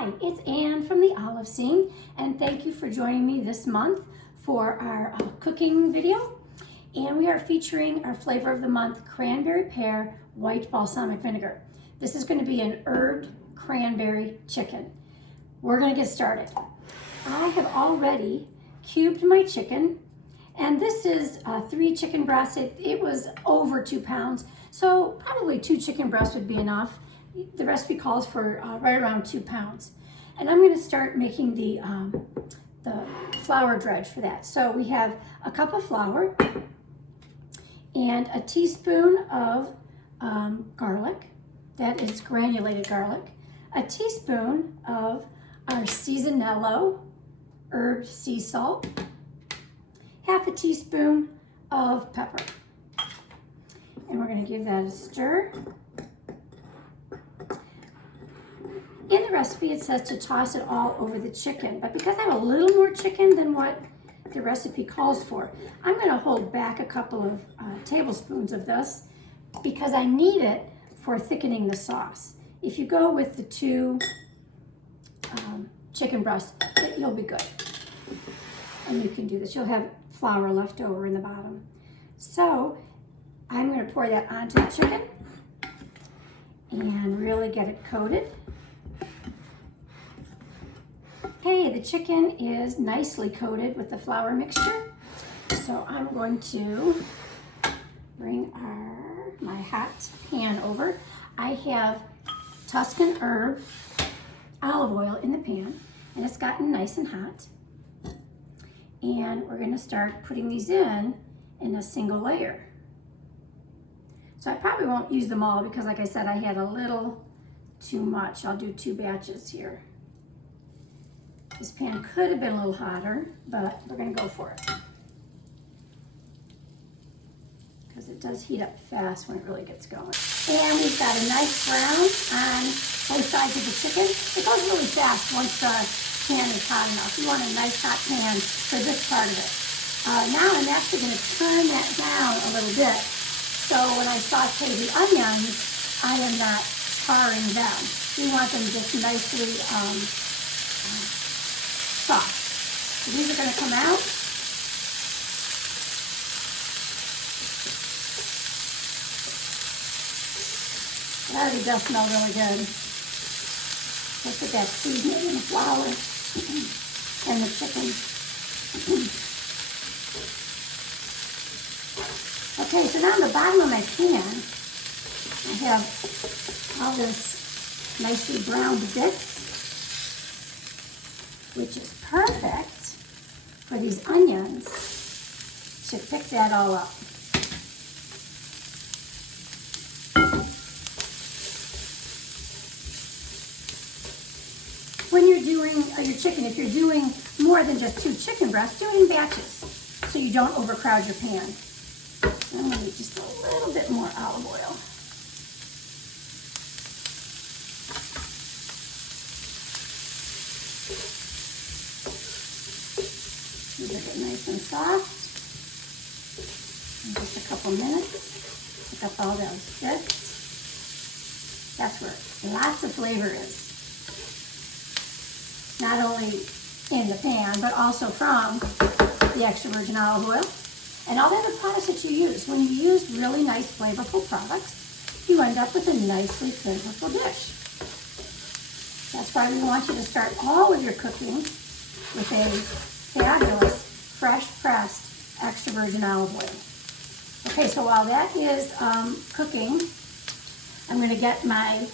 Hi, it's Anne from the Olive Scene, and thank you for joining me this month for our cooking video. And we are featuring our flavor of the month, cranberry pear white balsamic vinegar. This is going to be an herbed cranberry chicken. We're going to get started. I have already cubed my chicken, and this is 3 chicken breasts. It was over 2 pounds, so probably 2 chicken breasts would be enough. The recipe calls for right around 2 pounds. And I'm going to start making the flour dredge for that. So we have a cup of flour and a teaspoon of garlic. That is granulated garlic. A teaspoon of our seasonello herb sea salt. Half a teaspoon of pepper. And we're going to give that a stir. In the recipe, it says to toss it all over the chicken, but because I have a little more chicken than what the recipe calls for, I'm going to hold back a couple of tablespoons of this because I need it for thickening the sauce. If you go with the 2 chicken breasts, you'll be good. And you can do this. You'll have flour left over in the bottom. So I'm going to pour that onto the chicken and really get it coated. Okay, the chicken is nicely coated with the flour mixture. So I'm going to bring my hot pan over. I have Tuscan herb olive oil in the pan, and it's gotten nice and hot. And we're going to start putting these in a single layer. So I probably won't use them all because, like I said, I had a little too much. I'll do 2 batches here. This pan could have been a little hotter, but we're going to go for it. Because it does heat up fast when it really gets going. And we've got a nice brown on both sides of the chicken. It goes really fast once the pan is hot enough. You want a nice hot pan for this part of it. Now I'm actually going to turn that down a little bit. So when I saute the onions, I am not charring them. We want them just nicely soft. So these are going to come out. It already does smell really good. Just with that seasoning and the flour and the chicken. Okay, so now on the bottom of my pan, I have all this nicely browned bits, which is perfect for these onions to pick that all up. When you're doing your chicken, if you're doing more than just 2 chicken breasts, do it in batches so you don't overcrowd your pan. I'm going to need just a little bit more olive oil. These will get nice and soft in just a couple minutes. Pick up all those bits. That's where lots of flavor is. Not only in the pan, but also from the extra virgin olive oil and all the other products that you use. When you use really nice flavorful products, you end up with a nicely flavorful dish. That's why we want you to start all of your cooking with a fabulous, fresh pressed extra virgin olive oil. Okay, so while that is cooking, I'm going to get my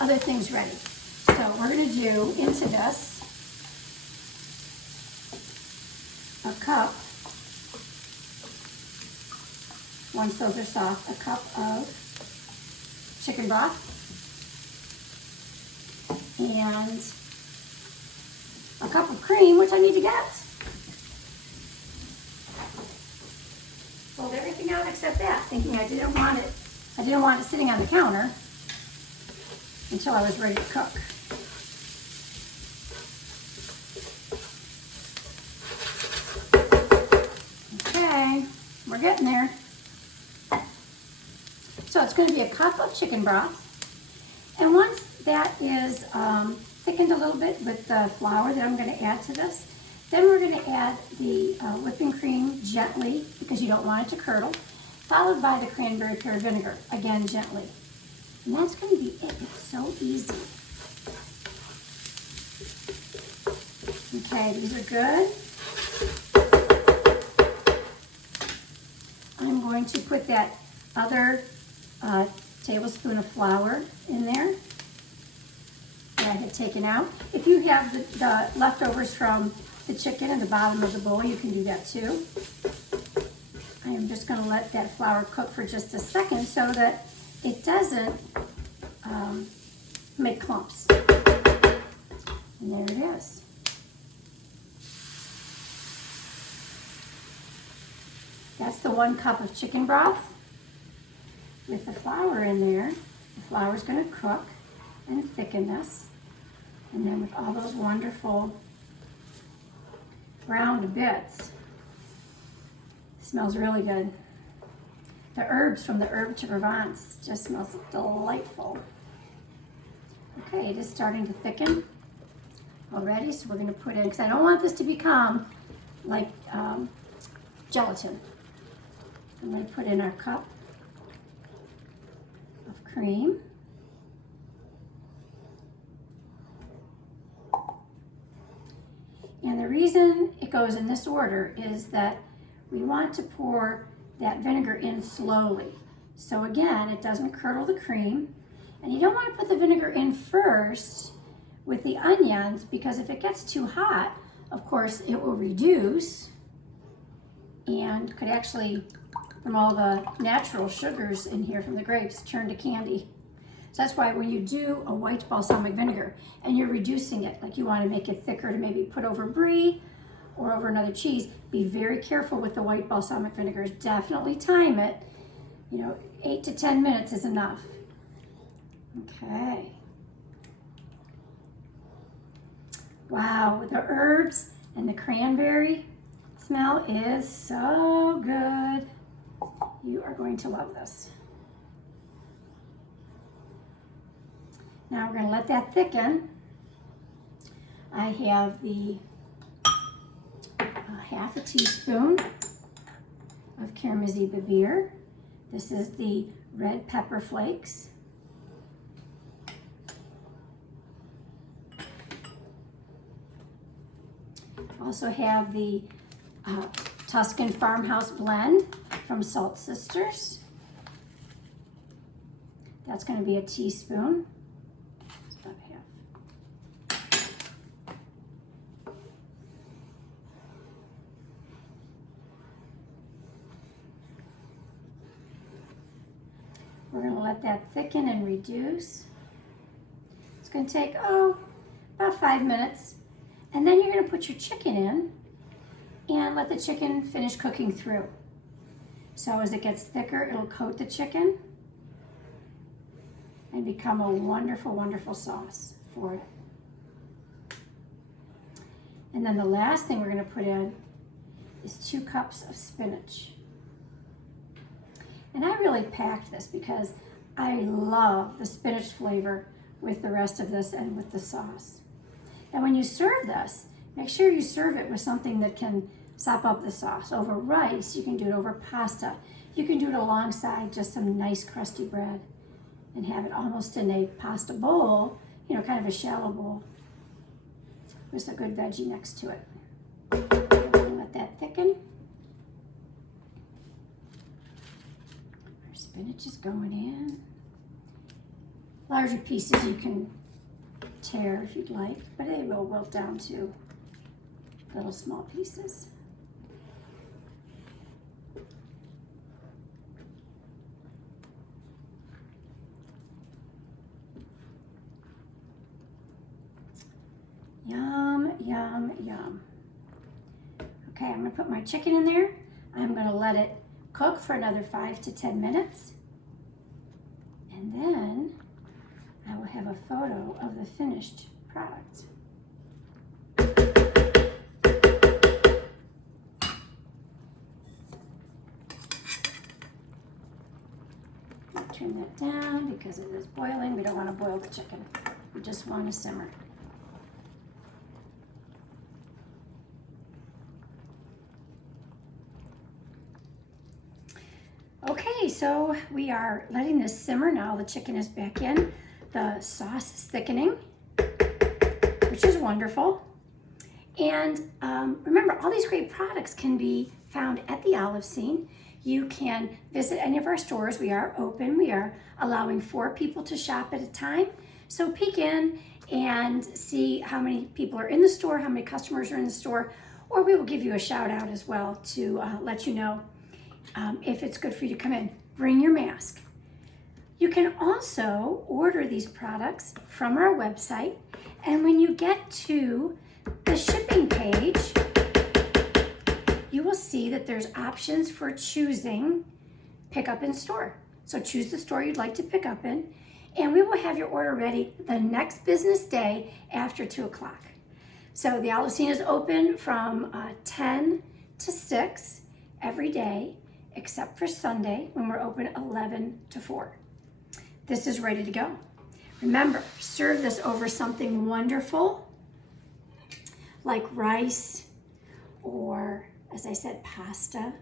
other things ready. So we're going to do into this a cup, once those are soft, a cup of chicken broth and a cup of cream, which I need to get. Pulled everything out except that, thinking I didn't want it sitting on the counter until I was ready to cook. Okay, we're getting there. So it's going to be a cup of chicken broth, and once that is thickened a little bit with the flour that I'm going to add to this. Then we're going to add the whipping cream gently because you don't want it to curdle, followed by the cranberry pear vinegar, again gently. And that's going to be it. It's so easy. Okay, these are good. I'm going to put that other tablespoon of flour in there that I had taken out. If you have the leftovers from the chicken in the bottom of the bowl, you can do that too. I am just going to let that flour cook for just a second so that it doesn't make clumps. And there it is. That's the 1 cup of chicken broth with the flour in there. The flour is going to cook and thicken this. And then with all those wonderful browned bits, it smells really good. The herbs from the Herb to Provence just smells delightful. Okay, it is starting to thicken already, so we're going to put in, because I don't want this to become like gelatin. I'm going to put in our cup of cream. And the reason it goes in this order is that we want to pour that vinegar in slowly. So again, it doesn't curdle the cream. And you don't want to put the vinegar in first with the onions, because if it gets too hot, of course, it will reduce and could actually, from all the natural sugars in here from the grapes, turn to candy. So that's why when you do a white balsamic vinegar and you're reducing it, like you want to make it thicker to maybe put over brie or over another cheese, be very careful with the white balsamic vinegars. Definitely time it. 8 to 10 minutes is enough. Okay. Wow, the herbs and the cranberry smell is so good. You are going to love this. Now we're going to let that thicken. I have the half a teaspoon of Caramelzy Babir. This is the red pepper flakes. Also have the Tuscan Farmhouse Blend from Salt Sisters. That's going to be a teaspoon. It's about half. We're going to let that thicken and reduce. It's going to take, about 5 minutes. And then you're going to put your chicken in and let the chicken finish cooking through. So as it gets thicker, it'll coat the chicken and become a wonderful, wonderful sauce for it. And then the last thing we're going to put in is 2 cups of spinach. And I really packed this because I love the spinach flavor with the rest of this and with the sauce. And when you serve this, make sure you serve it with something that can sop up the sauce. Over rice, you can do it over pasta. You can do it alongside just some nice crusty bread and have it almost in a pasta bowl, kind of a shallow bowl with a good veggie next to it. Let that thicken. Our spinach is going in. Larger pieces you can tear if you'd like, but they will wilt down to little small pieces. Yum, yum, yum. Okay, I'm going to put my chicken in there. I'm going to let it cook for another 5 to 10 minutes. And then I will have a photo of the finished product. Turn that down because it is boiling. We don't want to boil the chicken. You just want to simmer. Okay, so we are letting this simmer now. The chicken is back in. The sauce is thickening, which is wonderful. And remember, all these great products can be found at the Olive Scene. You can visit any of our stores. We are open. We are allowing 4 people to shop at a time. So peek in and see how many people are in the store, how many customers are in the store, or we will give you a shout out as well to let you know if it's good for you to come in. Bring your mask. You can also order these products from our website, and when you get to the shipping page, you will see that there's options for choosing pick up in store. So choose the store you'd like to pick up in, and we will have your order ready the next business day after 2 o'clock. So the Olive Scene is open from 10 to 6 every day, except for Sunday when we're open 11 to 4. This is ready to go. Remember, serve this over something wonderful like rice or, as I said, pasta.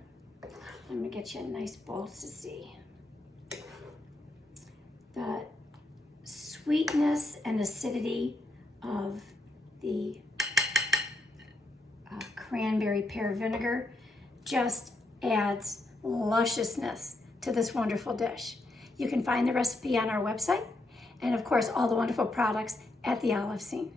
I'm gonna get you a nice bowl to see. The sweetness and acidity of the cranberry pear vinegar just adds lusciousness to this wonderful dish. You can find the recipe on our website, and of course all the wonderful products at the Olive Scene.